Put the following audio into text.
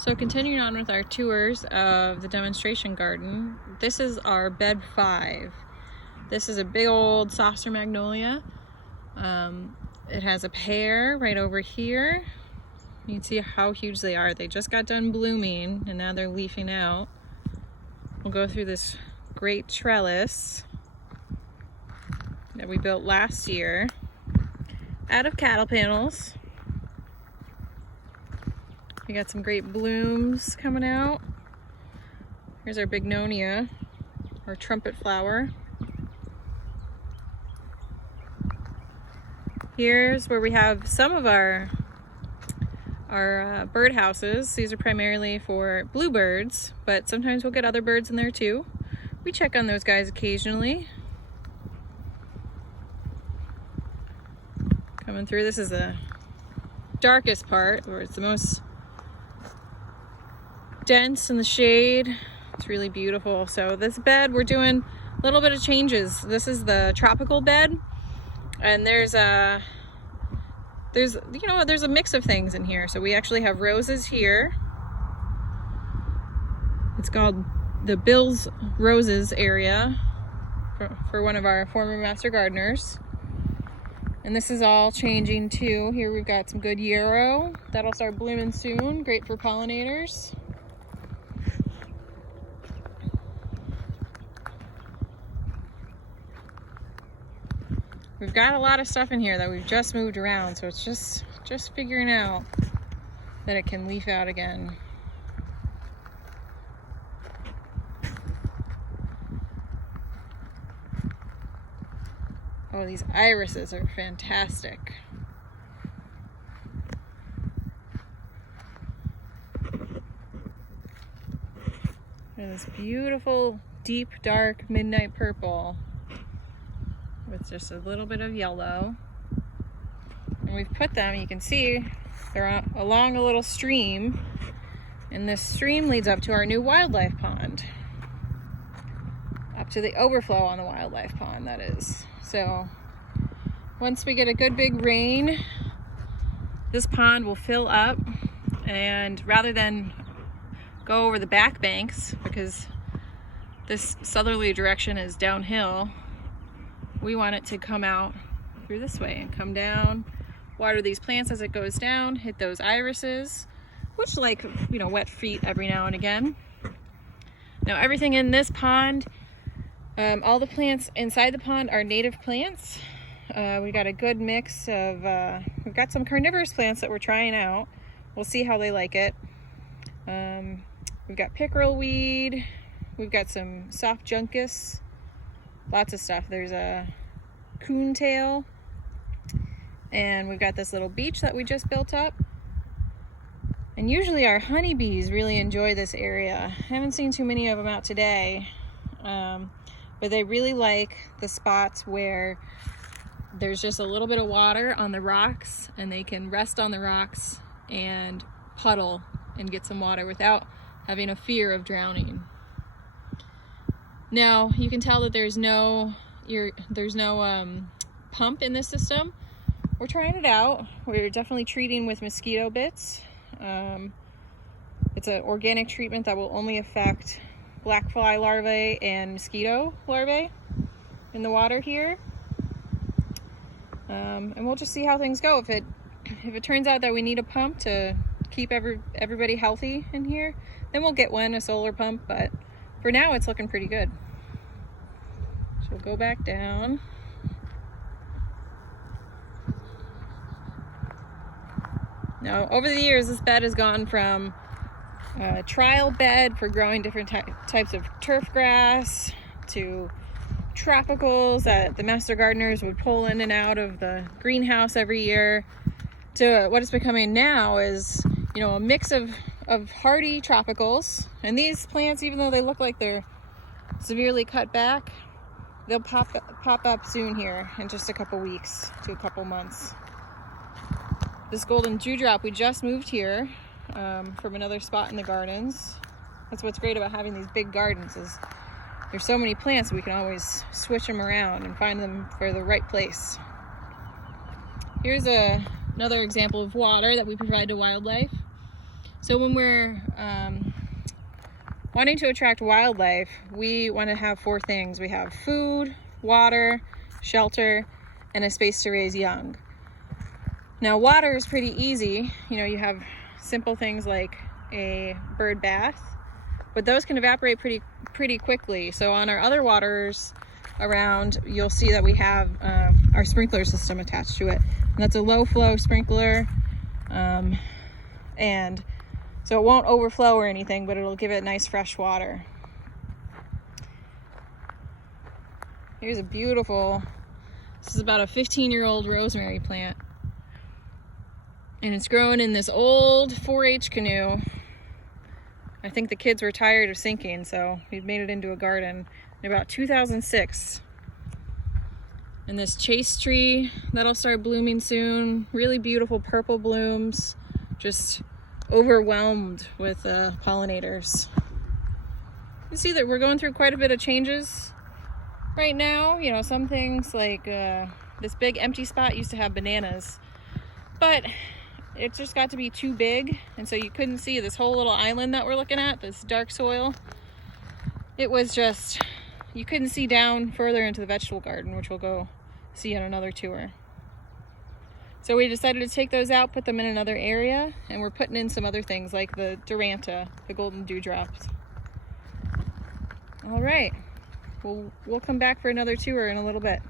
So continuing on with our tours of the demonstration garden, this is our bed 5. This is a big old Soster magnolia. It has a pair right over here. You can see how huge they are. They just got done blooming and now they're leafing out. We'll go through this great trellis that we built last year out of cattle panels. We got some great blooms coming out. Here's our bignonia, or trumpet flower. Here's where we have some of our bird houses. These are primarily for bluebirds, but sometimes we'll get other birds in there too. We check on those guys occasionally. Coming through, this is the darkest part, where it's the most dense in the shade. It's really beautiful. So this bed, we're doing a little bit of changes. This is the tropical bed, and there's a mix of things in here. So we actually have roses here. It's called the Bill's Roses area for one of our former master gardeners. And this is all changing too. Here we've got some good yarrow. That'll start blooming soon. Great for pollinators. We've got a lot of stuff in here that we've just moved around, so it's just figuring out that it can leaf out again. Oh, these irises are fantastic. And this beautiful, deep, dark, midnight purple with just a little bit of yellow. And we've put them, you can see, they're along a little stream. And this stream leads up to our new wildlife pond. Up to the overflow on the wildlife pond, that is. So once we get a good big rain, this pond will fill up, and rather than go over the back banks, because this southerly direction is downhill, we want it to come out through this way and come down, water these plants as it goes down, hit those irises, which like, wet feet every now and again. Now everything in this pond, all the plants inside the pond are native plants. We got a good mix of, we've got some carnivorous plants that we're trying out. We'll see how they like it. We've got pickerel weed. We've got some soft juncus. Lots of stuff. There's a coontail. And we've got this little beach that we just built up. And usually our honeybees really enjoy this area. I haven't seen too many of them out today. But they really like the spots where there's just a little bit of water on the rocks, and they can rest on the rocks and puddle and get some water without having a fear of drowning. Now you can tell that there's no pump in this system. We're trying it out. We're definitely treating with mosquito bits. It's an organic treatment that will only affect black fly larvae and mosquito larvae in the water here. And we'll just see how things go. If it turns out that we need a pump to keep everybody healthy in here, then we'll get a solar pump, but for now it's looking pretty good. So we'll go back down. Now over the years, this bed has gone from a trial bed for growing different types of turf grass to tropicals that the master gardeners would pull in and out of the greenhouse every year, to what it's becoming now is, a mix of hardy tropicals. And these plants, even though they look like they're severely cut back, they'll pop up soon here in just a couple weeks to a couple months. This golden dewdrop, we just moved here from another spot in the gardens. That's what's great about having these big gardens, is there's so many plants, we can always switch them around and find them for the right place. Here's another example of water that we provide to wildlife. So when we're wanting to attract wildlife, we want to have 4 things. We have food, water, shelter, and a space to raise young. Now water is pretty easy. You know, you have simple things like a bird bath, but those can evaporate pretty quickly. So on our other waters around, you'll see that we have our sprinkler system attached to it. And that's a low flow sprinkler. And so it won't overflow or anything, but it'll give it nice fresh water. Here's a beautiful, this is about a 15-year-old rosemary plant. And it's grown in this old 4-H canoe. I think the kids were tired of sinking, so we made it into a garden in about 2006. And this chase tree, that'll start blooming soon. Really beautiful purple blooms, just overwhelmed with pollinators. You see that we're going through quite a bit of changes right now. You know, some things like this big empty spot used to have bananas, but it just got to be too big, and so you couldn't see this whole little island that we're looking at, this dark soil. It was just, you couldn't see down further into the vegetable garden, which we'll go see on another tour. So we decided to take those out, put them in another area, and we're putting in some other things like the Duranta, the golden dewdrops. All right, we'll come back for another tour in a little bit.